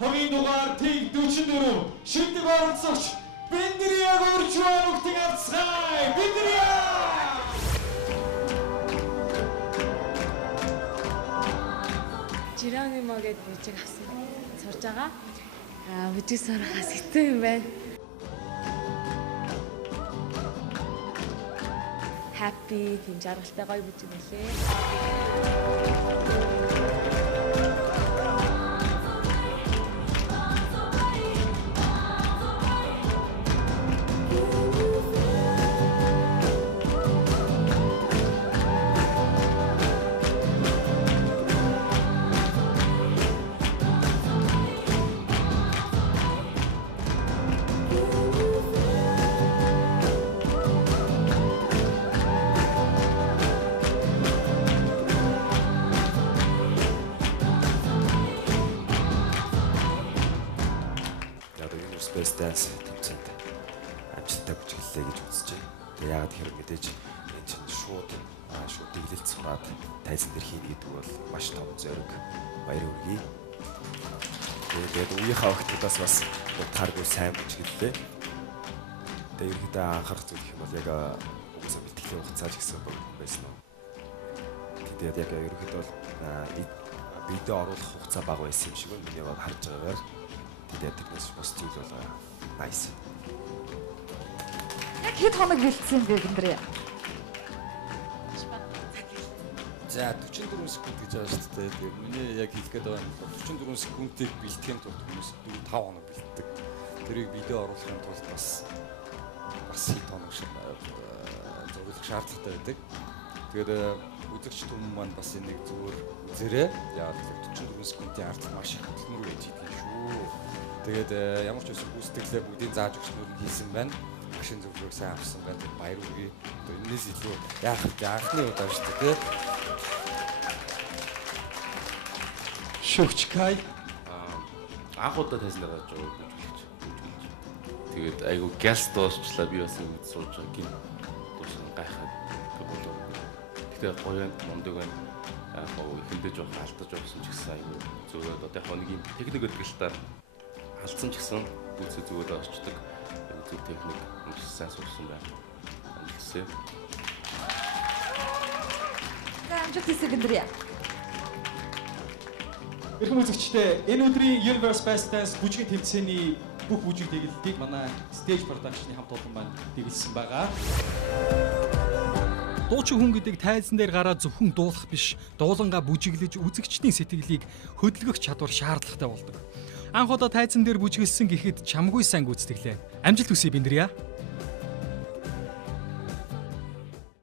Хогийн дугаар Тэг 44 шилдэг оролцогч Бэндрияг урьж өгдөг авцгай Бэндрия! Жиронимо гэдэг бүжиг авсан сурж байгаа. Бүжиг сурахаас хэцүү юм байна. Happy тийм жаргалтай гоё бүжиг байлээ. Best Dance тэмцээнд амжилттай бүжиглэлээ гэж үзэж байна. Тэгээ яагаад гэхээр мэдээж энэ чинь шууд диглэлт сураад тайзан дээр хийнэ гэдэг бол маш том зориг. Баяр хүргэе. Тэгээд үеийнхээ охтуудаас бас таргүй сайн бүжиглэлээ. Тэгээд ерөнхийдөө анхаарах зүйл гэх юм бол яг угсаа бэлтгэлийн хугацаа ч гэсэн байсан уу. Тэгээд яг ерөнхийдөө бол видео оруулах хугацаа бага байсан юм шиг байна. Миний бол харж байгаагаар тэгээд тэрнээс бос зүйл бол nice. Яг хэд хоног бэлдсэн бэ Бэндрия? За 44 секунд гэж байгаа шүү дээ. Тэгээд миний яг хэлэх гээд байгаа нь 44 секундыг бэлтгэхийн тулд хүмүүс 4-5 хоног бэлддэг. Тэрийг видео оруулахын тулд бас хэд хоног зориулах шаардлагатай байдаг. Тэгээд үзэгч түмэн маань бас энийг зүгээр үзээрэй. Яагаад гэвэл 44 секундын ард маш их хөдөлмөр байж идэг шүү. Тэгээд ямар ч үсэн гүйцэтгэлээ бүгдийг зааж өгч нүрэн хийсэн байна. Машин зөвлөгөөг сайн авсан байна. Баяр хүргэе. Энээс илүү яах вэ? Анхны удаа шүү дээ, тий? Шөвчкай анх удаа тайзан дээр гарч байгаа гэж. Тэгээд айгу гяс дуусчлаа би бас ингэ сууж байгаа гин дуусна гайхаад болоо. Гэтэ гоёнд мундаг байна. Яг ихэндээ жоох алдаж явсан ч гэсэн айгу зүгээр одоо яг нэг юм техник өдгөлтөөр алдсан ч гэсэн үзээ зүгээр орчдөг. Зөв техник маш сайн сурсан байна. Амжилтсэ. Амжилт хүсье Бэндрия. Эрхэм үзэгчдээ энэ өдрийн Universe Best Dance бүжгийн тэмцээний бүх бүжиг дэглэлтийг манай Stage Production-ы хамт олон маань дэглэсэн байгаа. Дуучин хүн гэдэг тайзан дээр гараад зөвхөн дуулах биш, дуулангаа бүжиглэж үзэгчдийн сэтгэлийг хөдөлгөх чадвар шаардлагатай болдог. Анх удаа тайзан дээр бүжиглсэн гэхэд чамгүй сайн гүйцэтгэлээ. Амжилт хүсье Бэндрия.